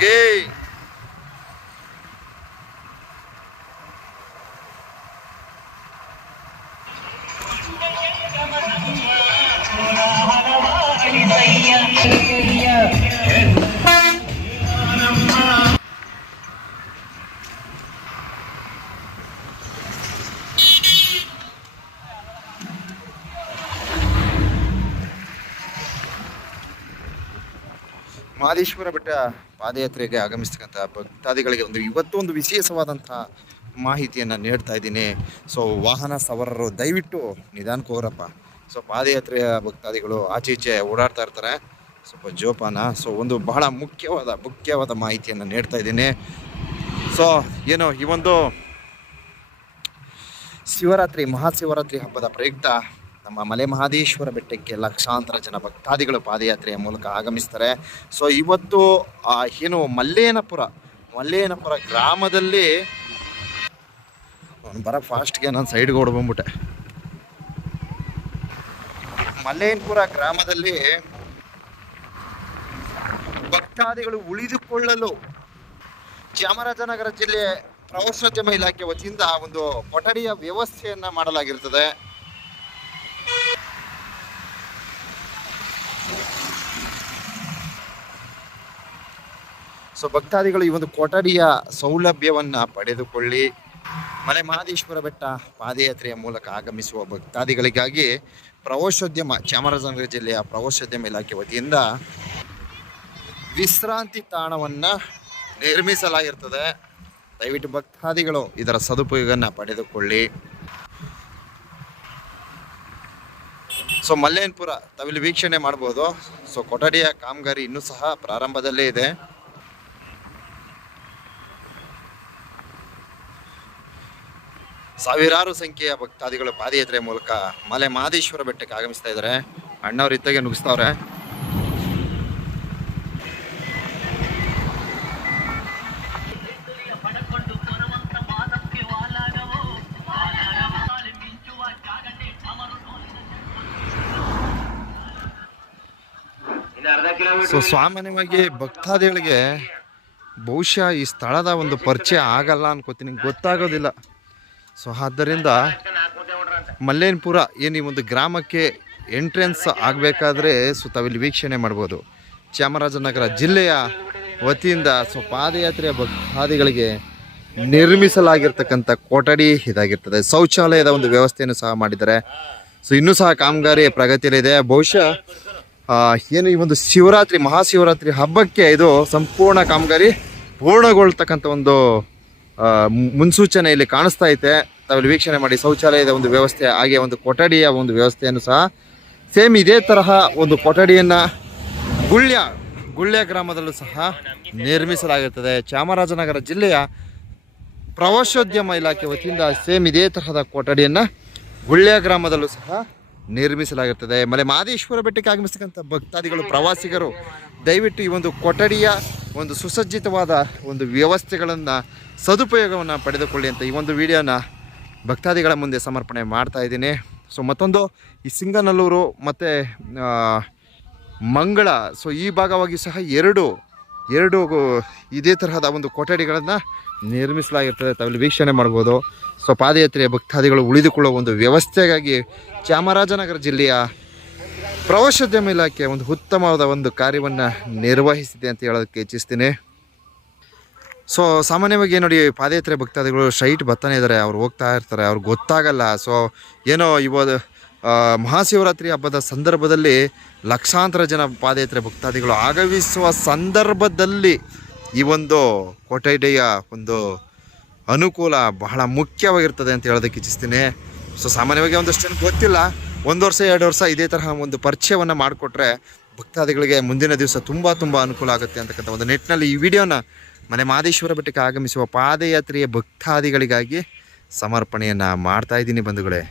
Gay. Thank you. Mahadeshwara ಬೆಟ್ಟ ಪಾದಯಾತ್ರೆಗೆ ಆಗಮಿಸ್ತಕ್ಕಂಥ ಭಕ್ತಾದಿಗಳಿಗೆ ಒಂದು ಇವತ್ತು ಒಂದು ವಿಶೇಷವಾದಂತಹ ಮಾಹಿತಿಯನ್ನು ನೀಡ್ತಾ ಇದ್ದೀನಿ. ಸೊ ವಾಹನ ಸವಾರರು, ದಯವಿಟ್ಟು ನಿಧಾನ ಕೋರಪ್ಪ ಸೊ ಪಾದಯಾತ್ರೆಯ ಭಕ್ತಾದಿಗಳು ಆಚೆ ಈಚೆ ಓಡಾಡ್ತಾ ಇರ್ತಾರೆ. ಸ್ವಲ್ಪ ಜೋಪಾನ. ಸೊ ಒಂದು ಬಹಳ ಮುಖ್ಯವಾದ ಮುಖ್ಯವಾದ ಮಾಹಿತಿಯನ್ನು ನೀಡ್ತಾ ಇದ್ದೀನಿ. ಸೊ ಏನು ಈ ಒಂದು ಶಿವರಾತ್ರಿ, ಮಹಾಶಿವರಾತ್ರಿ ಹಬ್ಬದ ಪ್ರಯುಕ್ತ ನಮ್ಮ ಮಲೆ ಮಹಾದೇಶ್ವರ ಬೆಟ್ಟಕ್ಕೆ ಲಕ್ಷಾಂತರ ಜನ ಭಕ್ತಾದಿಗಳು ಪಾದಯಾತ್ರೆಯ ಮೂಲಕ ಆಗಮಿಸ್ತಾರೆ. ಸೊ ಇವತ್ತು ಏನು ಮಲ್ಲೇನಪುರ ಮಲ್ಲೇನಪುರ ಗ್ರಾಮದಲ್ಲಿ ಬರ ಫಾಸ್ಟ್ಗೆ ನಾನು ಸೈಡ್ಗೆ ಓಡ್ಬಂದ್ಬಿಟ್ಟೆ ಮಲ್ಲೇನಪುರ ಗ್ರಾಮದಲ್ಲಿ ಭಕ್ತಾದಿಗಳು ಉಳಿದುಕೊಳ್ಳಲು ಚಾಮರಾಜನಗರ ಜಿಲ್ಲೆ ಪ್ರವಾಸೋದ್ಯಮ ಇಲಾಖೆ ವತಿಯಿಂದ ಒಂದು ಕೊಠಡಿಯ ವ್ಯವಸ್ಥೆಯನ್ನು ಮಾಡಲಾಗಿರ್ತದೆ. ಸೊ ಭಕ್ತಾದಿಗಳು, ಈ ಒಂದು ಕೊಠಡಿಯ ಸೌಲಭ್ಯವನ್ನು ಪಡೆದುಕೊಳ್ಳಿ. ಮಲೆ ಮಹದೇಶ್ವರ ಬೆಟ್ಟ ಪಾದಯಾತ್ರೆಯ ಮೂಲಕ ಆಗಮಿಸುವ ಭಕ್ತಾದಿಗಳಿಗಾಗಿ ಪ್ರವಾಸೋದ್ಯಮ, ಚಾಮರಾಜನಗರ ಜಿಲ್ಲೆಯ ಪ್ರವಾಸೋದ್ಯಮ ಇಲಾಖೆ ವತಿಯಿಂದ ವಿಶ್ರಾಂತಿ ತಾಣವನ್ನು ನಿರ್ಮಿಸಲಾಗಿರ್ತದೆ. ದಯವಿಟ್ಟು ಭಕ್ತಾದಿಗಳು ಇದರ ಸದುಪಯೋಗವನ್ನು ಪಡೆದುಕೊಳ್ಳಿ. ಸೊ ಮಲ್ಲೇನ್ಪುರ ತಾವಿಲ್ಲಿ ವೀಕ್ಷಣೆ ಮಾಡ್ಬೋದು. ಸೊ ಕೊಠಡಿಯ ಕಾಮಗಾರಿ ಇನ್ನೂ ಸಹ ಪ್ರಾರಂಭದಲ್ಲೇ ಇದೆ. ಸಾವಿರಾರು ಸಂಖ್ಯೆಯ ಭಕ್ತಾದಿಗಳು ಪಾದಯಾತ್ರೆ ಮೂಲಕ ಮಲೆ ಮಹದೇಶ್ವರ ಬೆಟ್ಟಕ್ಕೆ ಆಗಮಿಸ್ತಾ ಇದ್ದಾರೆ. ಅಣ್ಣವ್ರು ಇತ್ತಾಗೆ ನುಗ್ಗಿಸ್ತಾವ್ರೆ ಸೊ ಸಾಮಾನ್ಯವಾಗಿ ಭಕ್ತಾದಿಗಳಿಗೆ ಬಹುಶಃ ಈ ಸ್ಥಳದ ಒಂದು ಪರಿಚಯ ಆಗಲ್ಲ ಅನ್ಕೋತೀನಿ ಗೊತ್ತಾಗೋದಿಲ್ಲ. ಸೊ ಆದ್ದರಿಂದ ಮಲ್ಲೇನ್ಪುರ ಏನು ಈ ಒಂದು ಗ್ರಾಮಕ್ಕೆ ಎಂಟ್ರೆನ್ಸ್ ಆಗಬೇಕಾದ್ರೆ ಸೊ ತಾವಿಲ್ಲಿ ವೀಕ್ಷಣೆ ಮಾಡ್ಬೋದು. ಚಾಮರಾಜನಗರ ಜಿಲ್ಲೆಯ ವತಿಯಿಂದ ಸೊ ಪಾದಯಾತ್ರೆಯ ಭಕ್ತಾದಿಗಳಿಗೆ ನಿರ್ಮಿಸಲಾಗಿರ್ತಕ್ಕಂಥ ಕೊಠಡಿ ಇದಾಗಿರ್ತದೆ. ಶೌಚಾಲಯದ ಒಂದು ವ್ಯವಸ್ಥೆಯನ್ನು ಸಹ ಮಾಡಿದ್ದಾರೆ. ಸೊ ಇನ್ನೂ ಸಹ ಕಾಮಗಾರಿ ಪ್ರಗತಿಯಲ್ಲಿದೆ. ಬಹುಶಃ ಏನು ಈ ಒಂದು ಶಿವರಾತ್ರಿ, ಮಹಾಶಿವರಾತ್ರಿ ಹಬ್ಬಕ್ಕೆ ಇದು ಸಂಪೂರ್ಣ ಕಾಮಗಾರಿ ಪೂರ್ಣಗೊಳ್ತಕ್ಕಂಥ ಒಂದು ಮುನ್ಸೂಚನೆ ಇಲ್ಲಿ ಕಾಣಿಸ್ತಾ ಐತೆ. ತಾವಿಲ್ಲಿ ವೀಕ್ಷಣೆ ಮಾಡಿ, ಶೌಚಾಲಯದ ಒಂದು ವ್ಯವಸ್ಥೆ, ಹಾಗೆ ಒಂದು ಕೊಠಡಿಯ ಒಂದು ವ್ಯವಸ್ಥೆಯನ್ನು ಸಹ ಸೇಮ್ ಇದೇ ತರಹ ಒಂದು ಕೊಠಡಿಯನ್ನು ಗುಳ್ಯ ಗುಳ್ಯ ಗ್ರಾಮದಲ್ಲೂ ಸಹ ನಿರ್ಮಿಸಲಾಗಿರ್ತದೆ ಚಾಮರಾಜನಗರ ಜಿಲ್ಲೆಯ ಪ್ರವಾಸೋದ್ಯಮ ಇಲಾಖೆ ವತಿಯಿಂದ ಸೇಮ್ ಇದೇ ತರಹದ ಕೊಠಡಿಯನ್ನು ಗುಳ್ಯ ಗ್ರಾಮದಲ್ಲೂ ಸಹ ನಿರ್ಮಿಸಲಾಗಿರ್ತದೆ ಮಲೆ ಮಾದೇಶ್ವರ ಬೆಟ್ಟಕ್ಕೆ ಆಗಮಿಸ್ತಕ್ಕಂಥ ಭಕ್ತಾದಿಗಳು, ಪ್ರವಾಸಿಗರು, ದಯವಿಟ್ಟು ಈ ಒಂದು ಕೊಠಡಿಯ ಒಂದು ಸುಸಜ್ಜಿತವಾದ ಒಂದು ವ್ಯವಸ್ಥೆಗಳನ್ನು, ಸದುಪಯೋಗವನ್ನು ಪಡೆದುಕೊಳ್ಳಿ ಅಂತ ಈ ಒಂದು ವಿಡಿಯೋನ ಭಕ್ತಾದಿಗಳ ಮುಂದೆ ಸಮರ್ಪಣೆ ಮಾಡ್ತಾ ಇದ್ದೀನಿ. ಸೊ ಮತ್ತೊಂದು ಈ ಸಿಂಗನಲ್ಲೂರು ಮತ್ತು ಮಂಗಳ ಸೊ ಈ ಭಾಗವಾಗಿ ಸಹ ಎರಡು ಎರಡು ಇದೇ ತರಹದ ಒಂದು ಕೊಠಡಿಗಳನ್ನು ನಿರ್ಮಿಸಲಾಗಿರ್ತದೆ. ತಾವಿಲ್ಲಿ ವೀಕ್ಷಣೆ ಮಾಡ್ಬೋದು. ಸೊ ಪಾದಯಾತ್ರೆಯ ಭಕ್ತಾದಿಗಳು ಉಳಿದುಕೊಳ್ಳುವ ಒಂದು ವ್ಯವಸ್ಥೆಗಾಗಿ ಚಾಮರಾಜನಗರ ಜಿಲ್ಲೆಯ ಪ್ರವಾಸೋದ್ಯಮ ಇಲಾಖೆ ಒಂದು ಉತ್ತಮವಾದ ಒಂದು ಕಾರ್ಯವನ್ನು ನಿರ್ವಹಿಸಿದೆ ಅಂತ ಹೇಳೋದಕ್ಕೆ ಇಚ್ಛಿಸ್ತೀನಿ. ಸೊ ಸಾಮಾನ್ಯವಾಗಿ ನೋಡಿ ಪಾದಯಾತ್ರೆ ಭಕ್ತಾದಿಗಳು ಸ್ಟ್ರೈಟ್ ಬರ್ತಾನೆ ಇದ್ದಾರೆ. ಅವ್ರು ಹೋಗ್ತಾ ಇರ್ತಾರೆ. ಅವ್ರಿಗೆ ಗೊತ್ತಾಗಲ್ಲ. ಸೊ ಏನೋ ಆ, ಮಹಾಶಿವರಾತ್ರಿ ಹಬ್ಬದ ಸಂದರ್ಭದಲ್ಲಿ ಲಕ್ಷಾಂತರ ಜನ ಪಾದಯಾತ್ರೆ ಭಕ್ತಾದಿಗಳು ಆಗಮಿಸುವ ಸಂದರ್ಭದಲ್ಲಿ ಈ ಒಂದು ಕೋಟೆಡೆಯ ಒಂದು ಅನುಕೂಲ ಬಹಳ ಮುಖ್ಯವಾಗಿರ್ತದೆ ಅಂತ ಹೇಳೋದಕ್ಕೆ ಇಚ್ಛಿಸ್ತೀನಿ. ಸೊ ಸಾಮಾನ್ಯವಾಗಿ ಒಂದಷ್ಟು ಜನಕ್ಕೆ ಗೊತ್ತಿಲ್ಲ. ಒಂದು ವರ್ಷ, ಎರಡು ವರ್ಷ ಇದೇ ತರಹ ಒಂದು ಪರಿಚಯವನ್ನು ಮಾಡಿಕೊಟ್ರೆ ಭಕ್ತಾದಿಗಳಿಗೆ ಮುಂದಿನ ದಿವಸ ತುಂಬ ತುಂಬ ಅನುಕೂಲ ಆಗುತ್ತೆ ಅಂತಕ್ಕಂಥ ಒಂದು ನಿಟ್ಟಿನಲ್ಲಿ ಈ ವಿಡಿಯೋನ ಮನೆ ಮಹದೇಶ್ವರ ಬೆಟ್ಟಕ್ಕೆ ಆಗಮಿಸುವ ಪಾದಯಾತ್ರೆಯ ಭಕ್ತಾದಿಗಳಿಗಾಗಿ ಸಮರ್ಪಣೆಯನ್ನು ಮಾಡ್ತಾ ಇದ್ದೀನಿ ಬಂಧುಗಳೇ.